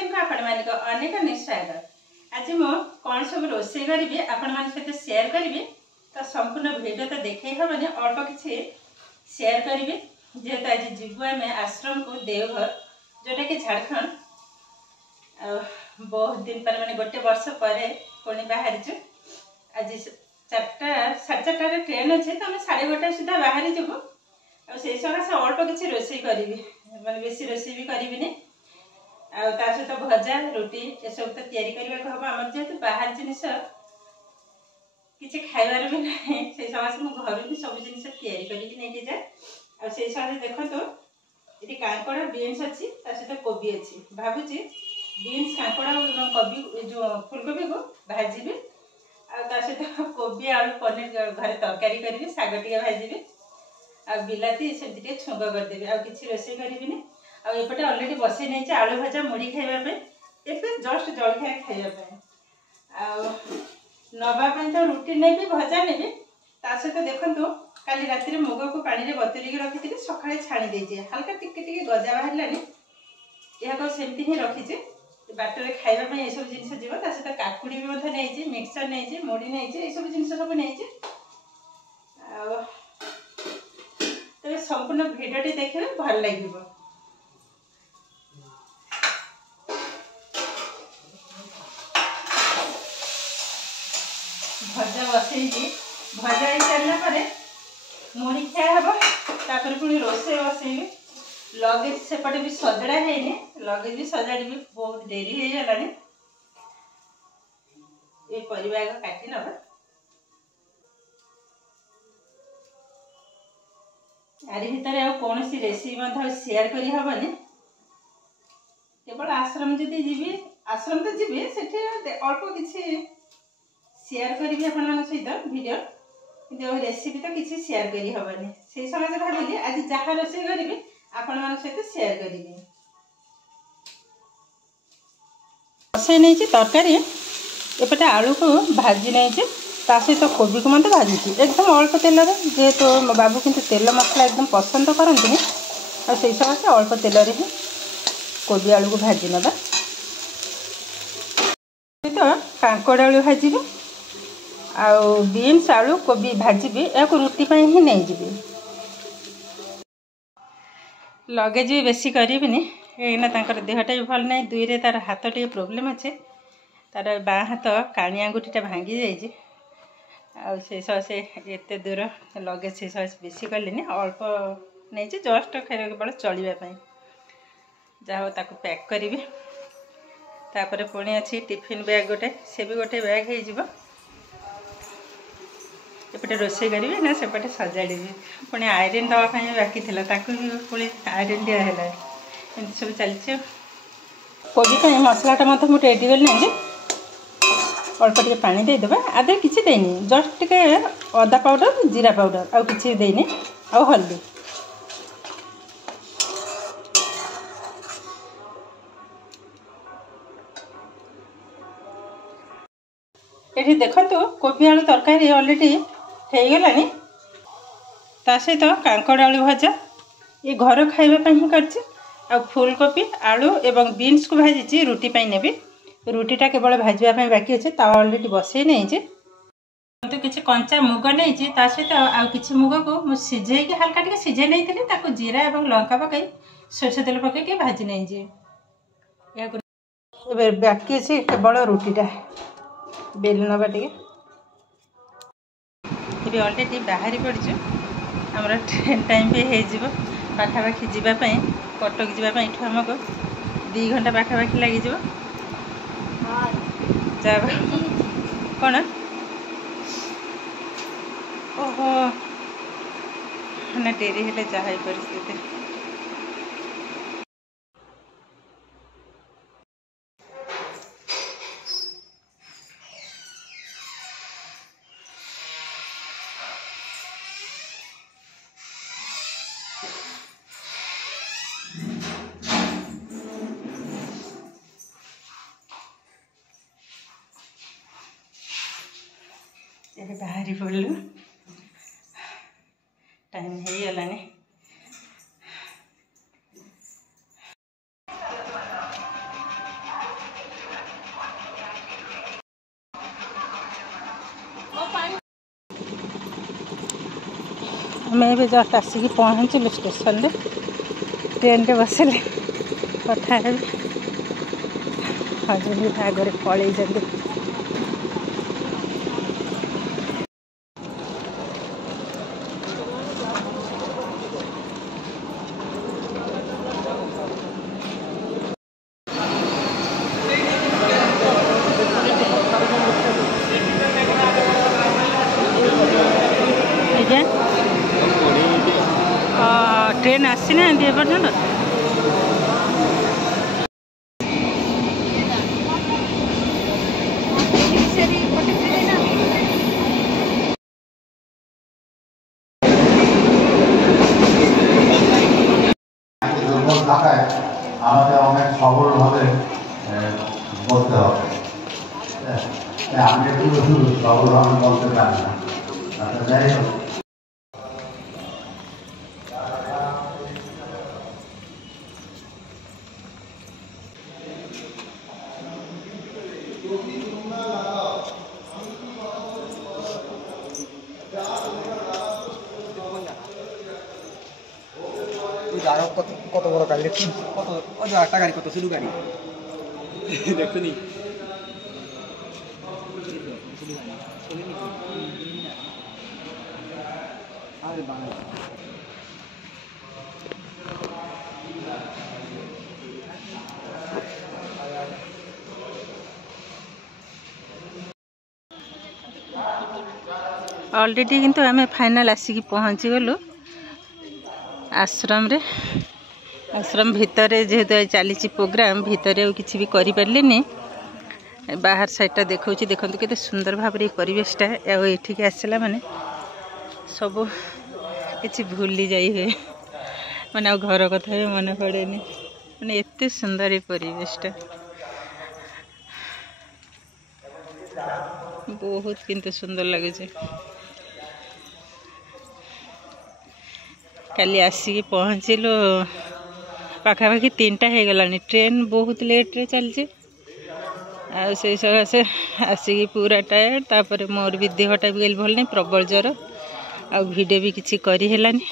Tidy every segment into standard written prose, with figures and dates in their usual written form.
Kitchen को आपण मान अनेक निस्वागत। आज मु कौन सब रोषे करी आपण मान सहित शेयर करी तो संपूर्ण वीडियो तो देखे हेनी अल्प किसी शेयर करी जेहेतु आज जीवु आम आश्रम को देवघर जोटा कि झारखंड बहुत दिन पर माने गोटे वर्ष पर पुणी बाहरी आज 4:30 साढ़े 4:00 ट्रेन अच्छे तो आम 11:30 सुधा बाहरी जीवु से सकाशे अल्प किसी रोषे करी माने बेसी रोषे भी करी सहित भजा रुटी ये सब तो तैयारी करने को हम आम जेहेतु बाहर जिनिस किसी खाइबार भी ना से सकाशे मुझे घर भी सब जिन तैयारी करके जाए से सकाशे देखो ये कांकड़ बीन्स अच्छी सहित कोबी अच्छी भावुची बीन्स कांकड़ कोबी जो फुलकोबी को भाजी सहित कोबी आलू पनीर घरे तरकारी करी शाग टे भाजी आ बिलाती सेमती छुंग करदेवी आ कि रोषे करी आउपटे अलरेडी बसई नहीं आलू भजा मुड़ी खाइबा एबे जस्ट जलखिया खाइबा नवापाई तो रुटी नहीं भजा नहीं सहित देखो काली राति मुग को पानी बतुरी रखी सका छाणी देचे हल्का टिके गजा बाहर यह सेमती ही रखीचे बाटर खाइबा ये सब जिन जीव सहित काकुड़ी भी नहीं मिक्सचर नहीं मुड़ी नहीं ये सब जिन सब नहीं तेज संपूर्ण भिडटी देखिए भल लगे। भजा बसई भजा हो सारा मुड़ी खाया हम पुणी रोषे बसैबी लगेज सेपटे भी सजड़ा है लगेज भी सजाड़ी भी बहुत डेरी हो गलानी ये परिवा काटी नवा यारी भितर कौन सी रेसिपी शेयर करी हबनी केवल आश्रम जदि जीवी आश्रम तो जीवी से अल्प किसी शेयर करी आपण सहित वीडियो कि रेसिपी तो किसी शेयर करी हबनी से समय भाविली आज जहाँ रोषे करी आपण सहित शेयर करी बसई नहीं तरकारी एपटे आलू को भाजी नहीं सहित कोबी को मत भाजी एकदम अल्प तेल जेहेतु मो बाबू किंतु तेल मसला एकदम पसंद करते से सकाशे अल्प तेल ही कोबी आलू को भाजी नवा तो कांकड़ आलू भाजी आउ बीन्स आलू कोबी भाजी या रुटी ही नहीं जी लगेज भी बेसी करी कहीं देहटा भी भल ना दुई तार हाथ टे प्रोब्लेम अच्छे तार बाँ हाथ काणी आंगुठीटा भांगी जाइए से सकाशे एत दूर लगेज से सकाशे बेसी कले अल्प नहीं जस्ट केवल चलवाई जहाँ ताको पैक करी तापर पुणी अच्छी टिफिन बैग गोटे से भी गोटे बैग हो एपटे रोषे करी ना सेपटे सजाड़ी पुणी आयरन दवाई बाकी भी पुणी आयरन दिहला एमती सब चलती कोबी मसलाटा मत मुझे रेडी करना अल्प टे पानी देदेबा आदे किसी देनी जस्ट टे अदा पाउडर जीरा पाउडर आउ किसी देनी आउ हल्दी ये देखो कोबी आलू तरकारी ऑलरेडी हो गलानी सहित कांकड़ आलू भजा ये घर खाइबा ही कर फुलकोबी आलू एवं बीन्स को भाजी रुटी नेबी रुटीटा केवल भाजवाई बाकी अच्छे ता अलरेडी बसई नहीं तो किसी कंचा मुग नहीं सहित आउ कि मुग को मुझे सिझे हल्का टे सिझे नहीं जीरा और लंका पकई सोरष तेल पकई भाजी नहीं बाकी अच्छे केवल रुटीटा बेल नवा टे अलरेडी बाहरी पड़चु आमर ट्रेन टाइम भी हो पाखापाखि जावाई कटक जावाई इठू आमको 2 घंटा पाखापाखि लगे कौन ओहो ना डेरी हेले जहाँ परिस्थिति बाहरी पड़लु टाइम हो गलानी मैं भी जस्ट आसिक पहुँचलु स्टेशन रे ट्रेन रे बसिले कथा हजबैंड भी आगे पलि ट्रेन आसी ना पर्यटन আমাদের অনেক সবলভাবে বলতে হবে। আমি একটু সবলভাবে বলতে পারি না। যাই হোক কত বড় গাড়ি দেখুন, কত একটা গাড়ি, কত শুধু গাড়ি দেখুন। ऑलरेडी किंतु आम फाइनल आसिक पहुँची गलु आश्रम रे। आश्रम भितर जेहेतु चली प्रोग्राम भितर किसी भी करें बाहर साइडटा देखा देखो के सुंदर भाव परिवेशटा ये आसला माने सब किसी भूली जाई हुए माने घर कथा भी मन पड़े माने एते सुंदर ये परिवेशटा बहुत किंतु सुंदर लगे। काली आसिक पहुँचलु पाखापाखि 3टा हो गला। ट्रेन बहुत लेट रे चलছে से सकाशे आसिक पूरा टायर्ड। तापर मोर भी देहटा भी भल नहीं, प्रबल ज्वर आ वीडियो भी किसी करी हेलानी।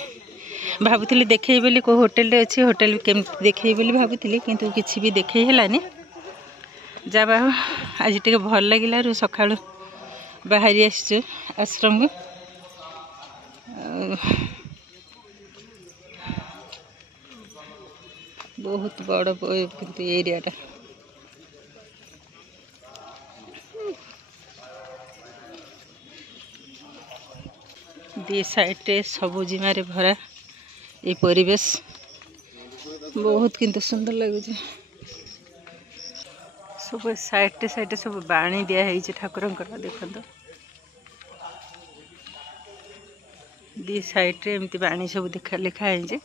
भाबुଥିଲି देखई बोली को होटल रे अच्छी होटल केमती देखई बोली भाबुଥିଲି किंतु किसी भी देखई हेलानी। जा बाहु आज टे भल लगिला सका बाहरी आसचु आश्रम को। बहुत बड़ किंतु एरियाटा दी साइड सबुजिमा रे भरा ये परिवेश बहुत किंतु सुंदर लगे। सब साइड सब बाणी दिखाई ठाकुर देखो दी साइड रे एमती बाणी सब लिखाई।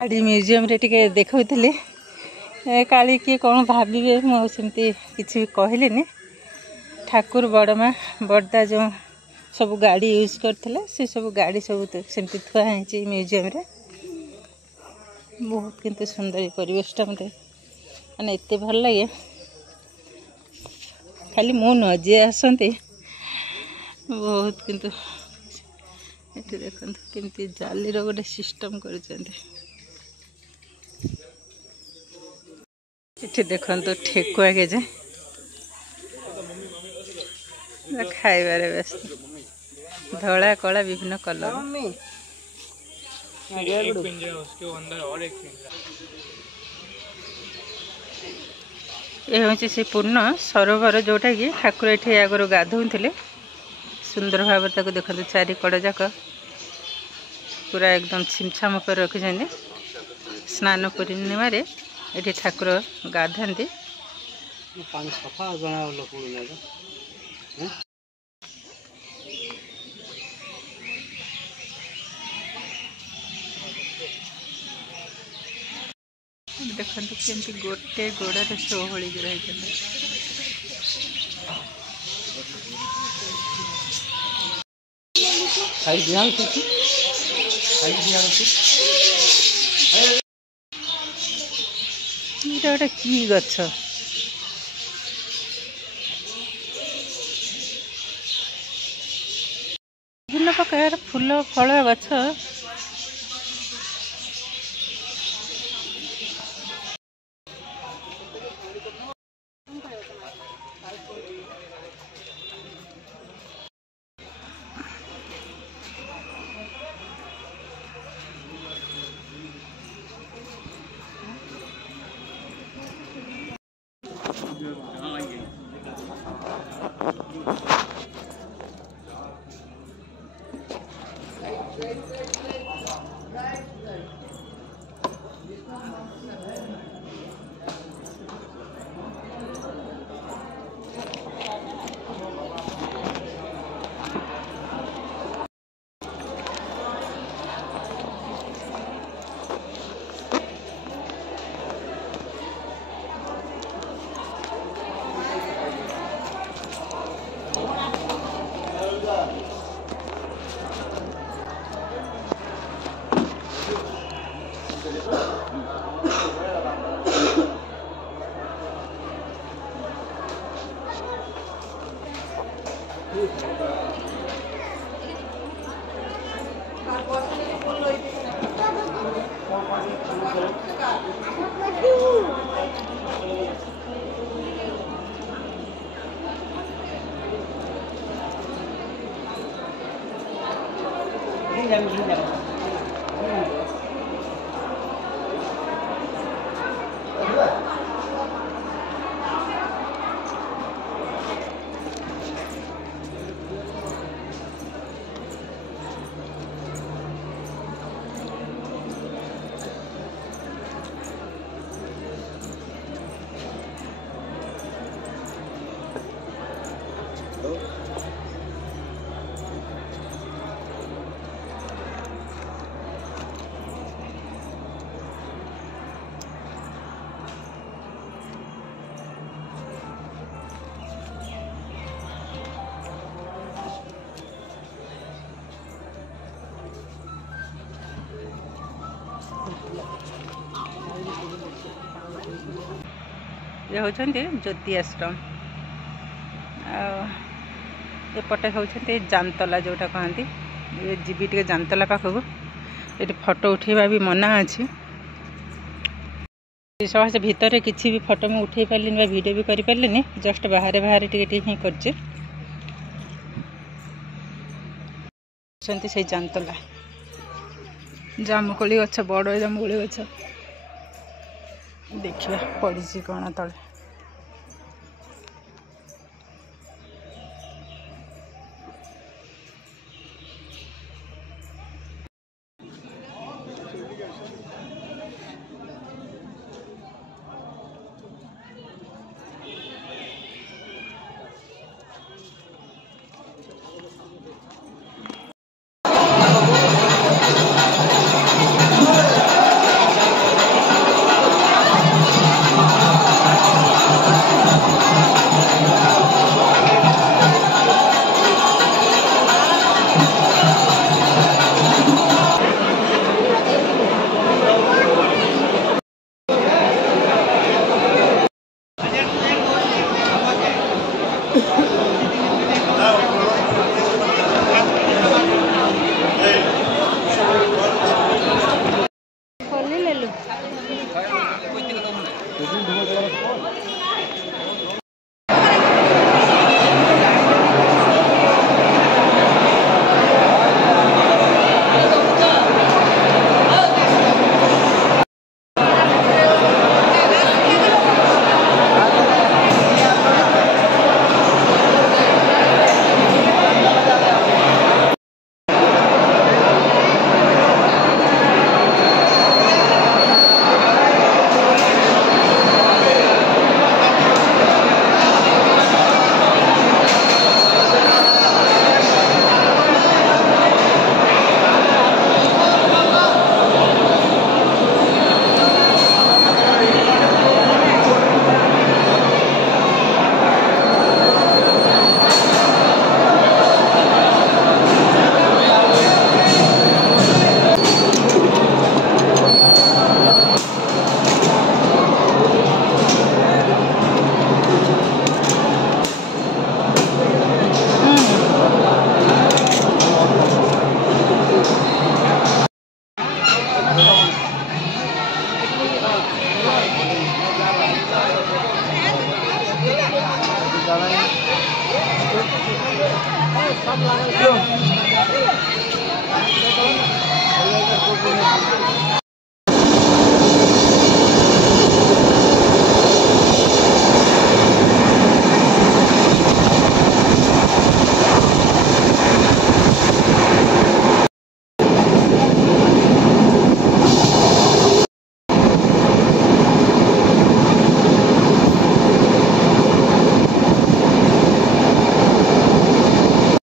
गाड़ी म्यूजियम रे टिके देखौଥିଲି काली किए कौन भाविबे मुझे किसी भी कहलिनी। ठाकुर बड़मा बड़दा जो सब गाड़ी यूज करथिले से सब गाड़ी सब सेमती थुआ है म्यूजियम रे। बहुत किंतु सुंदर परिवेशटा मत माने एते भल लगे। खाली मो न जे आसंती बहुत किंतु ये देखो केमती जाली रो गोटे सिस्टम कर देखो ठेकुआ के जे खाइबार व्यस्त धड़ा कला विभिन्न कलर। ये हूँ से पूर्ण सरोवर जोटा कि ठाकुर ये आगु गाधौले सुंदर भाव देखो चारिकड़ जाक पूरा एकदम छिमछाम कर रखी। स्नान पूर्णिमा ये ठाकुर गाधाती। देखो केमती गोटे गोड़े सोहली रही गोटे कि गछ प्रकार फूल फल गछ ये होचंती ज्योति आश्रम एपटे होचंती जानतला जोटा कहती ये जीवी टे जानतला पाखक ये फोटो उठेबा भी मना अच्छी समस्त भितर किसी भी फोटो में उठे पारे वीडियो भी कर पारे जस्ट बाहर बाहर टी ही कर जानतला जामुकोली गछ बड़ जामुकोली गछ देखिए पड़ी कौन तले